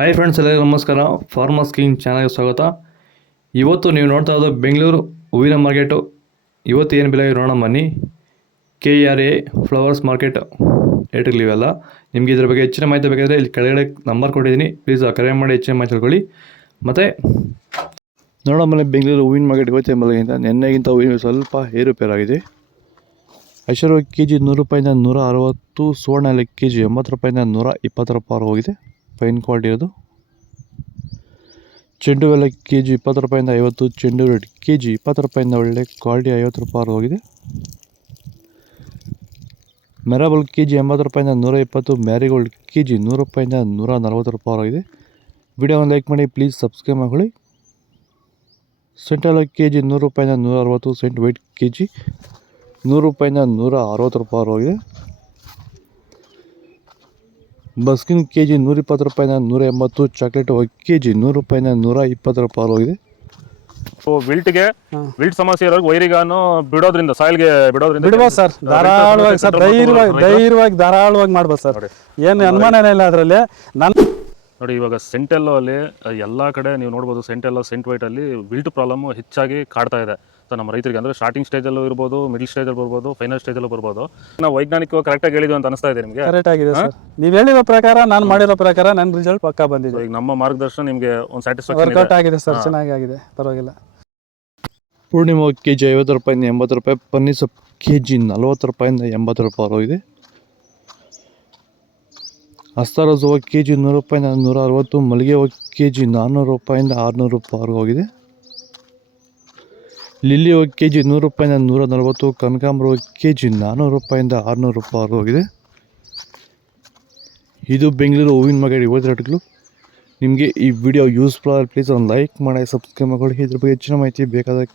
Hi friends, ಎಲ್ಲರಿಗೂ ನಮಸ್ಕಾರ. Farmers king ಚಾನಲ್ಗೆ ಸ್ವಾಗತ. ಇವತ್ತು ನೀವು ನೋಡ್ತಾ ಇರೋದು ಬೆಂಗಳೂರು ಹೂವಿನ ಮಾರ್ಕೆಟು. ಇವತ್ತು ಏನು ಬೆಲೆ ನೋಡೋಣ ಬನ್ನಿ. KRA ಫ್ಲವರ್ಸ್ ಮಾರ್ಕೆಟ್ ರೇಟ್ಗಳಿವೆಲ್ಲ. ನಿಮಗೆ ಇದ್ರ ಬಗ್ಗೆ ಹೆಚ್ಚಿನ ಮಾಹಿತಿ ಬೇಕಾದರೆ ಇಲ್ಲಿ ಕೆಳಗಡೆ ನಂಬರ್ ಕೊಟ್ಟಿದ್ದೀನಿ, ಪ್ಲೀಸ್ ಕರೆ ಮಾಡಿ ಹೆಚ್ಚಿನ ಮಾಹಿತಿ ತಿಳ್ಕೊಳ್ಳಿ. ಮತ್ತು ನೋಡೋಣ ಬನ್ನಿ, ಬೆಂಗಳೂರು ಹೂವಿನ ಮಾರ್ಕೆಟ್ ಇವತ್ತು ಬೆಲೆಗಿಂತ ನಿನ್ನೆಗಿಂತ ಹೂವಿನ ಸ್ವಲ್ಪ ಏರುಪೇರಾಗಿದೆ. ಐಶ್ವರ್ಯ KG 100 ರೂಪಾಯಿಂದ 160, ಸುವರ್ಣ ಎಲ್ಲ KG 80 ರೂಪಾಯಿಂದ 120 ರೂಪಾಯಿ ಹೋಗಿದೆ. ಫೈನ್ ಕ್ವಾಲಿಟಿ ಇರೋದು. ಚೆಂಡು ಎಲ್ಲ KG 20 ರೂಪಾಯಿಂದ 50, ಚೆಂಡು ರೇಟ್ KG 20 ರೂಪಾಯಿಂದ ಒಳ್ಳೆ ಕ್ವಾಲಿಟಿ 50 ರೂಪಾಯಿ ಹೋಗಿದೆ. ಮೆರಾಬಲ್ KG 80 ರೂಪಾಯಿಂದ 120, ಮ್ಯಾರಿಗೋಲ್ಡ್ KG 100 ರೂಪಾಯಿಂದ 140 ರೂಪಾಯಿ ಹೋಗಿದೆ. ವಿಡಿಯೋವನ್ನು ಲೈಕ್ ಮಾಡಿ, ಪ್ಲೀಸ್ ಸಬ್ಸ್ಕ್ರೈಬ್ ಮಾಡಿ. ಸೆಂಟ್ರಲ್ KG 100 ರೂಪಾಯಿಂದ 160, ಸೆಂಟ್ ವೈಟ್ KG 100 ರೂಪಾಯಿಂದ 160 ರೂಪಾಯಿ ಹೋಗಿದೆ. ಬಸ್ಕಿನ್ KG 120 ರೂಪಾಯಿಂದ 180, ಚಾಕ್ಲೇಟ್ KG 100 ರೂಪಾಯಿಂದ 120 ರೂಪಾಯಿ ಹೋಗಿದೆ. ವಿಲ್ಟ್ ಸಮಸ್ಯೆ ಇರೋರು ವೈರಿಗಾನು ಬಿಡೋದ್ರಿಂದ ಸಾಯಿಲ್ಗೆ ಬಿಡ್ಬೋದು ಸರ್, ಧಾರಾಳವಾಗಿ ಸರ್, ಧೈರ್ಯವಾಗಿ ಧಾರಾಳವಾಗಿ ಮಾಡ್ಬೋದು ಸರ್, ಏನು ಅನುಮಾನನೇ ಇಲ್ಲ ಅದರಲ್ಲಿ. ನೋಡಿ, ಇವಾಗ ಸೆಂಟೆಲ್ಲೋ ಅಲ್ಲಿ ಎಲ್ಲ ಕಡೆ ನೀವು ನೋಡ್ಬೋದು, ಸೆಂಟೆಲ್ಲೋ ಸೆಂಟ್ ವೈಟ್ ಅಲ್ಲಿ ವಿಲ್ಟ್ ಪ್ರಾಬ್ಲಮ್ ಹೆಚ್ಚಾಗಿ ಕಾಡ್ತಾ ಇದೆ. ನಮ್ಮ ರೈತರಿಗೆ ಅಂದ್ರೆ ಸ್ಟಾರ್ಟಿಂಗ್ ಸ್ಟೇಜಲ್ಲೂ ಇರ್ಬೋದು, ಮಿಡಲ್ ಸ್ಟೇಜಲ್ಲಿ ಬರ್ಬೋದು, ಫೈನಲ್ ಸ್ಟೇಜಲ್ಲೂ ಬರ್ಬೋದು. ನಾವು ವೈಜ್ಞಾನಿಕವಾಗಿ ಕರೆಕ್ಟಾಗಿ ಹೇಳಿದ್ವಿ ಅಂತ ಅನಿಸ್ತಾ ಇದೆ ನಿಮಗೆ? ಕರೆಕ್ಟ್ ಆಗಿದೆ ಸರ್, ನೀವು ಹೇಳಿರೋ ಪ್ರಕಾರ, ನಾನು ಮಾಡಿರೋ ಪ್ರಕಾರ ನನ್ನ ರಿಸಲ್ಟ್ ಪಕ್ಕಾ ಬಂದಿದೆ. ಈಗ ನಮ್ಮ ಮಾರ್ಗದರ್ಶನ ನಿಮಗೆ ಒಂದು ಸ್ಯಾಟಿಸ್ಫ್ಯಾಕ್ಷನ್ ವರ್ಕೌಟ್ ಆಗಿದೆ ಸರ್, ಚೆನ್ನಾಗಿ ಆಗಿದೆ, ಪರವಾಗಿಲ್ಲ. ಪೂರ್ಣಿಮಾ KG 50 ರೂಪಾಯಿಂದ 80 ರೂಪಾಯಿ, ಪನ್ನೀರ್ ಸೊಪ್ಪು KG 40 ರೂಪಾಯಿಂದ 80 ರೂಪಾಯಿ ಹೋಗಿದೆ. ಅಸ್ತಾರೋಸ್ ಹೂವು KG 100 ರೂಪಾಯಿಂದ 160, ಮಲ್ಲಿಗೆ ಹೂವು KG 400 ರೂಪಾಯಿಂದ 600 ರೂಪಾಯಿ ಹೋಗಿದೆ. ಲಿಲ್ಲಿ ಹೂವು KG 100 ರೂಪಾಯಿಂದ 140, ಕನಕಾಂಬರ ಹೂವು KG 400 ರೂಪಾಯಿಂದ 600 ರೂಪಾಯಿ ಹೋಗಿದೆ. ಇದು ಬೆಂಗಳೂರು ಹೂವಿನ ಮಾರ್ಕೆಟ್ ಇವತ್ತು ರೇಟ್ಗಳು. ನಿಮಗೆ ಈ ವಿಡಿಯೋ ಯೂಸ್ಫುಲ್ ಆದರೆ ಪ್ಲೀಸ್ ಒಂದು ಲೈಕ್ ಮಾಡಿ, ಸಬ್ಸ್ಕ್ರೈಬ್ ಮಾಡಿ. ಇದ್ರ ಬಗ್ಗೆ ಹೆಚ್ಚಿನ ಮಾಹಿತಿ ಬೇಕಾದ